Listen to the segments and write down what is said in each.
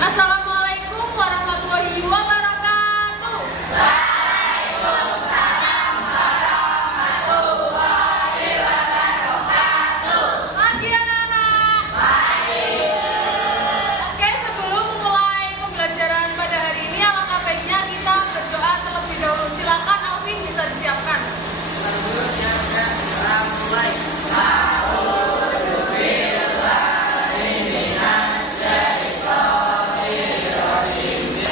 Assalamualaikum warahmatullahi wabarakatuh. Waalaikumsalam warahmatullahi wabarakatuh. Pagi anak-anak. Pagi. Oke, sebelum memulai pembelajaran pada hari ini, alangkah baiknya kita berdoa terlebih dahulu. Silakan Alvin, bisa disiapkan. Mulai.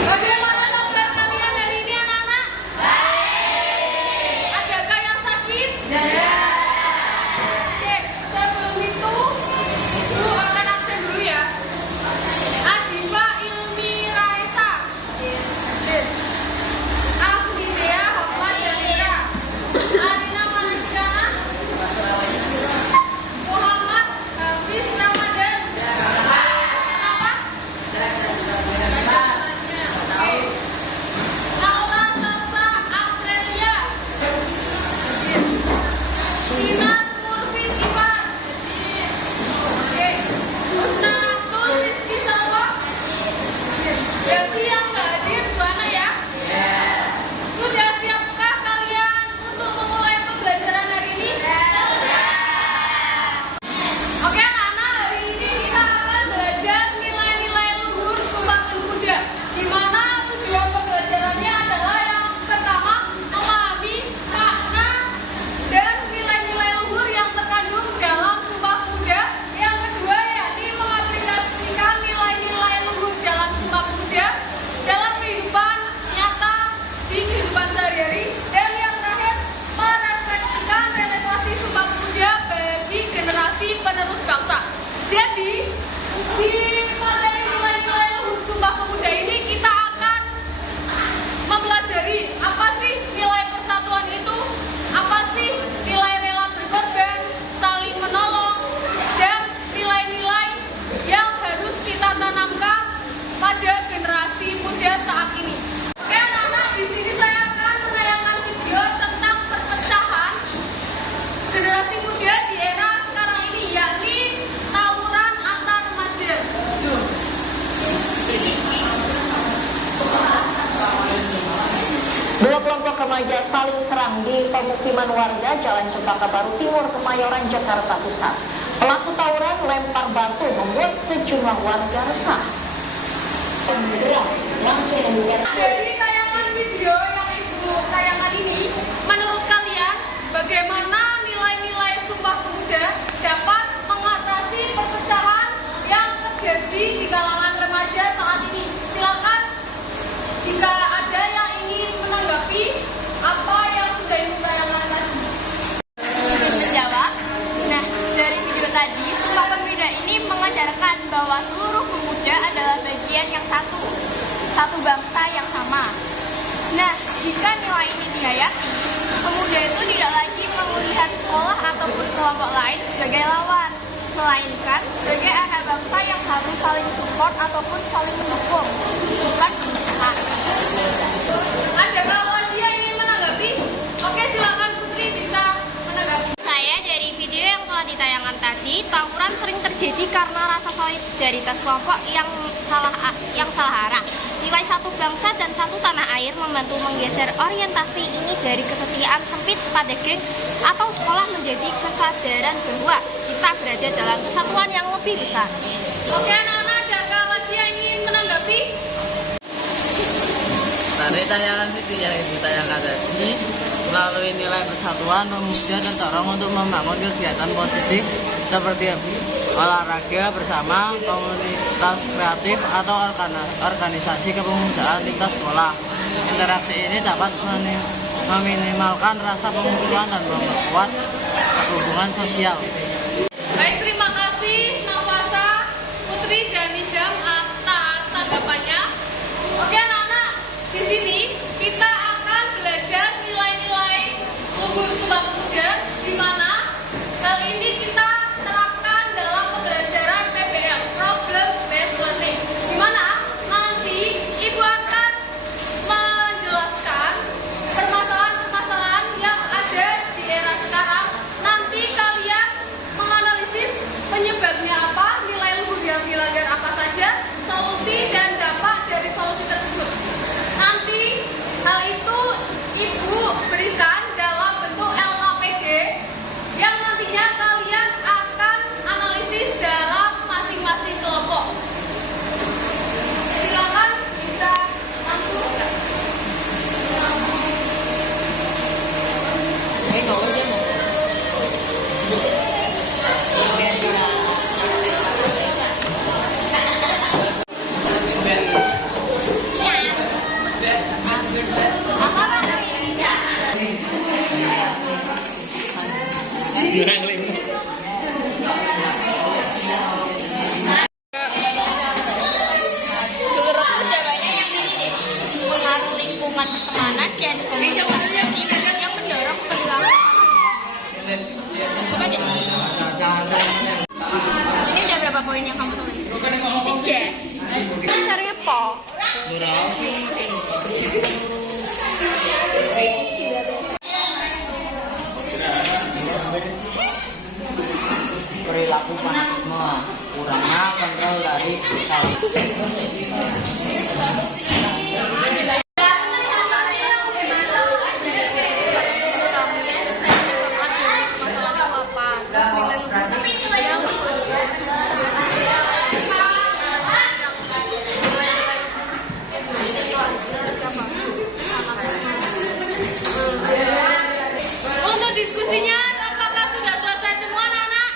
Bagaimana kabar kalian hari ini anak-anak? Baik. Adakah yang sakit? Tidak. Oke, sebelum itu akan absen dulu ya. Adifa Ilmi Raisa, Afidea Hafwa Jamira, Arina Manasikana, Muhammad Hafiz Ramadan. Kenapa? Naura Salsa Aprilia, Sinan Murfid Iman, Husnatul Rizky Salwa. Berarti yang nggak hadir mana ya? Sudah siapkah kalian untuk memulai pembelajaran hari ini? Oke anak-anak, hari ini kita akan belajar nilai-nilai luhur Sumpah Pemuda, di mana tujuan pembelajarannya adalah yang pertama memahami makna dan nilai-nilai luhur yang terkandung dalam Sumpah Pemuda. Yang kedua yakni mengaplikasikan nilai-nilai luhur dalam Sumpah Pemuda dalam kehidupan nyata di kehidupan sehari-hari. Dan yang terakhir, merefleksikan relevansi Sumpah Pemuda bagi generasi penerus bangsa. Jadi, di materi nilai-nilai luhur Sumpah Pemuda ini kita akan mempelajari apa sih nilai persatuan itu, apa sih nilai rela berkorban, saling menolong, dan nilai-nilai yang harus kita tanamkan pada generasi muda saat ini. Oke anak-anak, di sini saya akan menayangkan video tentang perpecahan generasi muda di era sekarang ini, yakni tawuran antar remaja. Dua kelompok remaja saling serang di pemukiman warga Jalan Cempaka Baru Timur, Kemayoran, Jakarta Pusat. Pelaku tawuran lempar batu membuat sejumlah warga resah. Dari tayangan video yang ibu tayangan ini, menurut kalian bagaimana nilai-nilai Sumpah Pemuda dapat mengatasi perpecahan yang terjadi di kalangan remaja saat ini? Silakan jika ada yang ingin menanggapi apa yang sudah ibu tayangkan tadi. Menjawab. Nah, dari video tadi, Sumpah Pemuda ini mengajarkan bahwa seluruh pemuda adalah bagian yang satu bangsa yang sama. Nah, jika nilai ini dihayati, pemuda itu tidak lagi melihat sekolah ataupun kelompok lain sebagai lawan, melainkan sebagai anak bangsa yang harus saling support ataupun saling mendukung, bukan berusaha. Adakah lagi yang ingin menanggapi? Oke, silakan Putri bisa menanggapi. Saya dari video yang telah ditayangkan tadi, tawuran sering terjadi karena rasa solidaritas kelompok yang salah arah. Nilai satu bangsa dan satu tanah air membantu menggeser orientasi ini dari kesetiaan sempit pada geng atau sekolah menjadi kesadaran bahwa kita berada dalam kesatuan yang lebih besar. Oke anak-anak, adakah lagi yang ingin menanggapi? Dari tayangan video yang ibu tayangkan tadi, melalui nilai persatuan, pemuda terdorong untuk membangun kegiatan positif seperti olahraga bersama, komunitas kreatif, atau organisasi kepemudaan lintas sekolah. Interaksi ini dapat meminimalkan rasa pemusuhan dan memperkuat hubungan sosial. Baik, terima kasih Nafasa, Putri, dan Nizam atas tanggapannya. Oke anak-anak, di sini kita akan belajar nilai-nilai luhur Sumpah Pemuda, di mana hal ini kita terapkan dalam pembelajaran PBL, Problem Based Learning, di mana nanti ibu akan menjelaskan permasalahan-permasalahan yang ada di era sekarang. Nanti kalian dan komunitas yang mendorong perilaku. Coba deh. Ini udah berapa poin yang kamu tulis? 3. Ini caranya po. Perilaku fanatisme, kurangnya kontrol dari Untuk diskusinya, apakah sudah selesai semua anak-anak?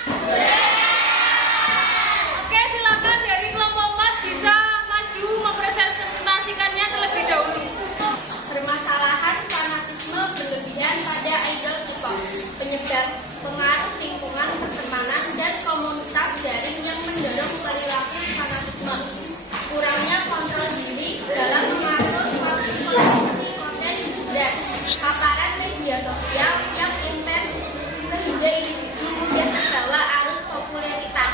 Oke, silakan dari kelompok 4 bisa maju mempresentasikannya terlebih dahulu. Permasalahan fanatisme berlebihan pada idol K-pop, penyebab pengaruh lingkungan pertemanan dan komunitas daring yang mendorong perilaku fanatisme, kurangnya kontrol diri dalam mengatur konsumsi konten dan paparan media sosial yang intens sehingga individu mudah terbawa arus popularitas.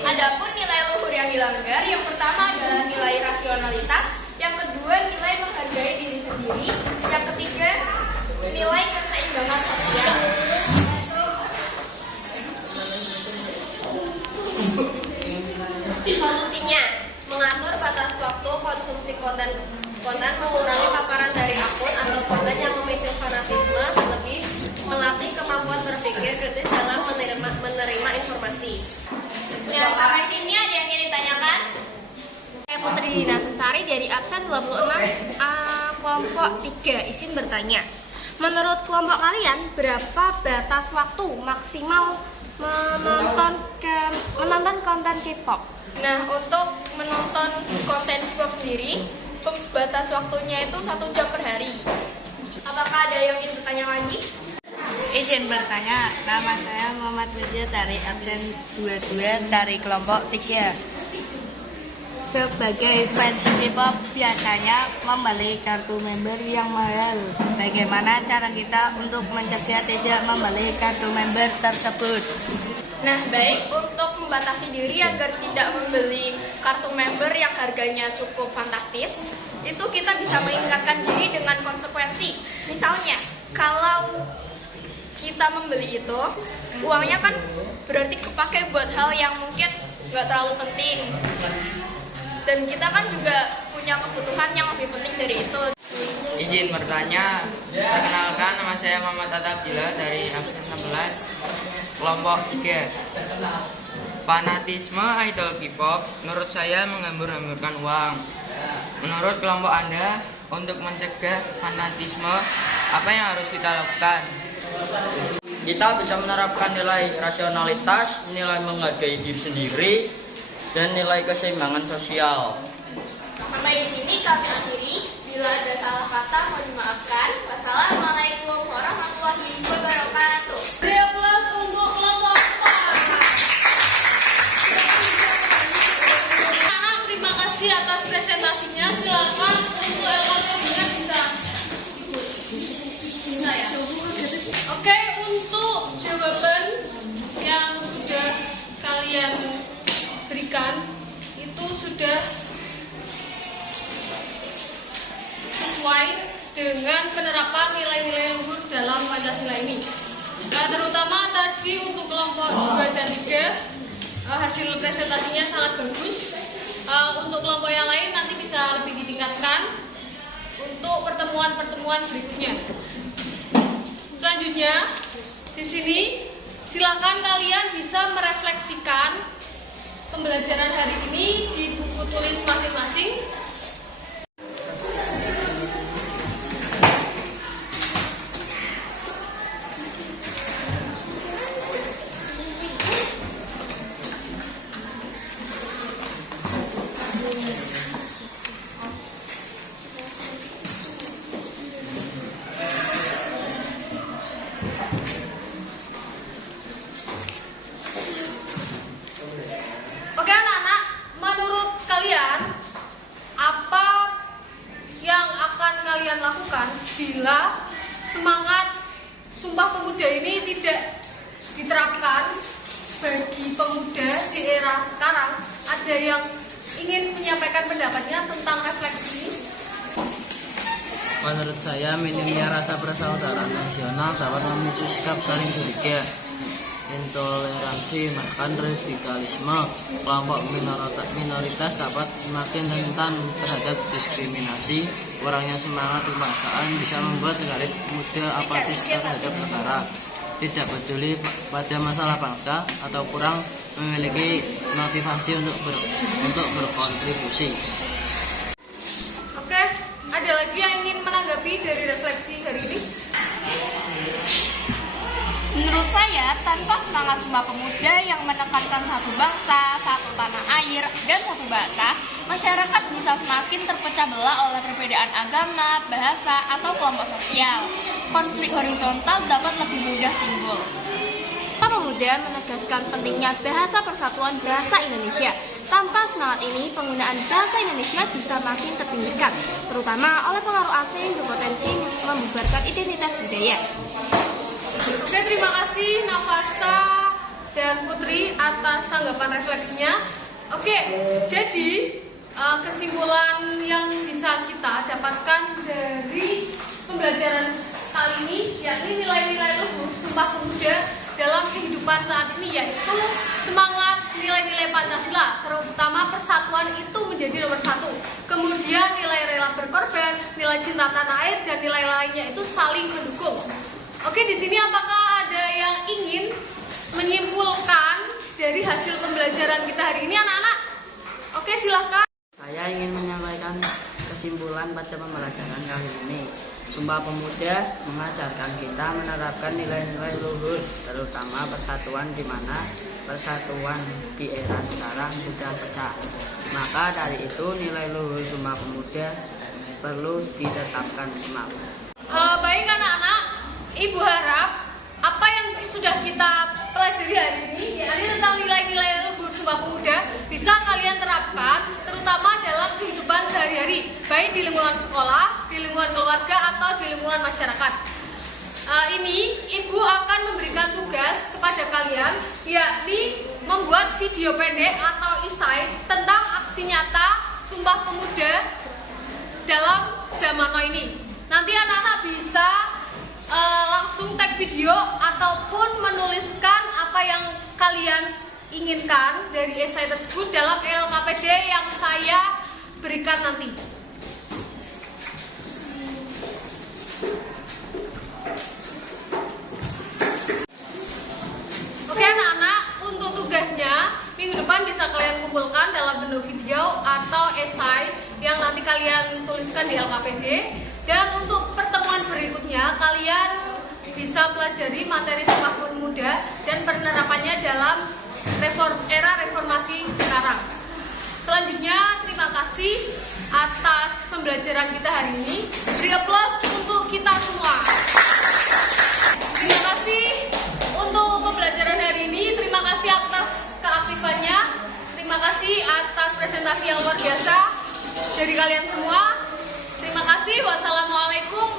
Adapun nilai luhur yang dilanggar, yang pertama adalah nilai rasionalitas, yang kedua nilai menghargai diri sendiri, yang ketiga nilai keseimbangan sosial. Solusinya, mengatur batas waktu konsumsi konten, mengurangi paparan dari akun atau konten yang memicu fanatisme, lebih melatih kemampuan berpikir kritis dalam menerima informasi. Ya, sampai sini ada yang ingin ditanyakan? Saya Putri Dina Sensari dari absen 26 kelompok 3 izin bertanya. Menurut kelompok kalian, berapa batas waktu maksimal menonton konten K-pop? Nah, untuk menonton konten K-pop sendiri, batas waktunya itu 1 jam per hari. Apakah ada yang ingin bertanya lagi? Izin bertanya, nama saya Muhammad Mirza dari absen 22 dari kelompok 3. Sebagai fans K-pop biasanya membeli kartu member yang mahal. Bagaimana cara kita untuk mencegah tidak membeli kartu member tersebut? Nah, baik, untuk membatasi diri agar tidak membeli kartu member yang harganya cukup fantastis, itu kita bisa mengingatkan diri dengan konsekuensi. Misalnya, kalau kita membeli itu, uangnya kan berarti kepakai buat hal yang mungkin nggak terlalu penting. Dan kita kan juga punya kebutuhan yang lebih penting dari itu. Izin bertanya, perkenalkan nama saya Muhammad Atabdillah dari absen 16 kelompok 3. Fanatisme idol K-pop menurut saya menghambur-hamburkan uang. Menurut kelompok Anda, untuk mencegah fanatisme, apa yang harus kita lakukan? Kita bisa menerapkan nilai rasionalitas, nilai menghargai diri sendiri, dan nilai keseimbangan sosial. Sampai di sini kami akhiri. Bila ada salah kata, mohon dimaafkan. Wassalamualaikum warahmatullahi wabarakatuh. Beri aplaus untuk kelompok 4. Anak, terima kasih atas presentasinya. Silakan untuk LKP bisa. Oke, untuk jawaban yang sudah kalian berikan itu sudah sesuai dengan penerapan nilai-nilai luhur dalam Pancasila ini. Nah, terutama tadi untuk kelompok 2 dan 3 hasil presentasinya sangat bagus. Untuk kelompok yang lain nanti bisa lebih ditingkatkan untuk pertemuan-pertemuan berikutnya. Selanjutnya, di sini silakan kalian bisa merefleksikan pembelajaran hari ini di buku tulis masing-masing. Oke anak-anak, menurut kalian bila semangat Sumpah Pemuda ini tidak diterapkan bagi pemuda di era sekarang. Ada yang ingin menyampaikan pendapatnya tentang refleksi ini? Menurut saya, minimnya rasa persaudaraan nasional dapat memicu sikap saling curiga, intoleransi, bahkan radikalisme. Kelompok minoritas dapat semakin rentan terhadap diskriminasi. Kurangnya semangat kebangsaan bisa membuat garis muda apatis terhadap negara, tidak peduli pada masalah bangsa, atau kurang memiliki motivasi untuk berkontribusi. Oke, ada lagi yang ingin menanggapi dari refleksi hari ini? Menurut saya, tanpa semangat Sumpah Pemuda yang menekankan satu bangsa, satu tanah air, dan satu bahasa, masyarakat bisa semakin terpecah belah oleh perbedaan agama, bahasa, atau kelompok sosial. Konflik horizontal dapat lebih mudah timbul. Sumpah Pemuda menegaskan pentingnya bahasa persatuan bahasa Indonesia. Tanpa semangat ini, penggunaan bahasa Indonesia bisa makin terpinggirkan, terutama oleh pengaruh asing berpotensi membubarkan identitas budaya. Oke, terima kasih Nafasa dan Putri atas tanggapan refleksinya. Oke, jadi kesimpulan yang bisa kita dapatkan dari pembelajaran kali ini yakni nilai-nilai luhur Sumpah Pemuda dalam kehidupan saat ini, yaitu semangat nilai-nilai Pancasila, terutama persatuan itu menjadi nomor satu. Kemudian nilai rela berkorban, nilai cinta tanah air, dan nilai lainnya itu saling mendukung. Oke, di sini apakah ada yang ingin menyimpulkan dari hasil pembelajaran kita hari ini, anak-anak? Oke, silahkan. Saya ingin menyampaikan kesimpulan pada pembelajaran kali ini. Sumpah Pemuda mengajarkan kita menerapkan nilai-nilai luhur, terutama persatuan, di mana persatuan di era sekarang sudah pecah. Maka dari itu nilai luhur Sumpah Pemuda perlu ditetapkan kembali. Baik anak-anak, Ibu harap apa yang sudah kita pelajari hari ini, yakni tentang nilai-nilai luhur Sumpah Pemuda, bisa kalian terapkan terutama dalam kehidupan sehari-hari, baik di lingkungan sekolah, di lingkungan keluarga, atau di lingkungan masyarakat. Ini Ibu akan memberikan tugas kepada kalian, yakni membuat video pendek atau esai tentang aksi nyata Sumpah Pemuda dalam zaman now ini. Nanti anak-anak bisa langsung tag video ataupun menuliskan apa yang kalian inginkan dari esai tersebut dalam LKPD yang saya berikan nanti. Oke anak-anak, untuk tugasnya minggu depan bisa kalian kumpulkan dalam bentuk video atau esai yang nanti kalian tuliskan di LKPD. Dan untuk pertemuan berikutnya, kalian bisa pelajari materi Sumpah Pemuda dan penerapannya dalam era reformasi sekarang. Selanjutnya, terima kasih atas pembelajaran kita hari ini. Beri aplaus untuk kita semua. Terima kasih untuk pembelajaran hari ini. Terima kasih atas keaktifannya. Terima kasih atas presentasi yang luar biasa dari kalian semua. Terima kasih. Wassalamualaikum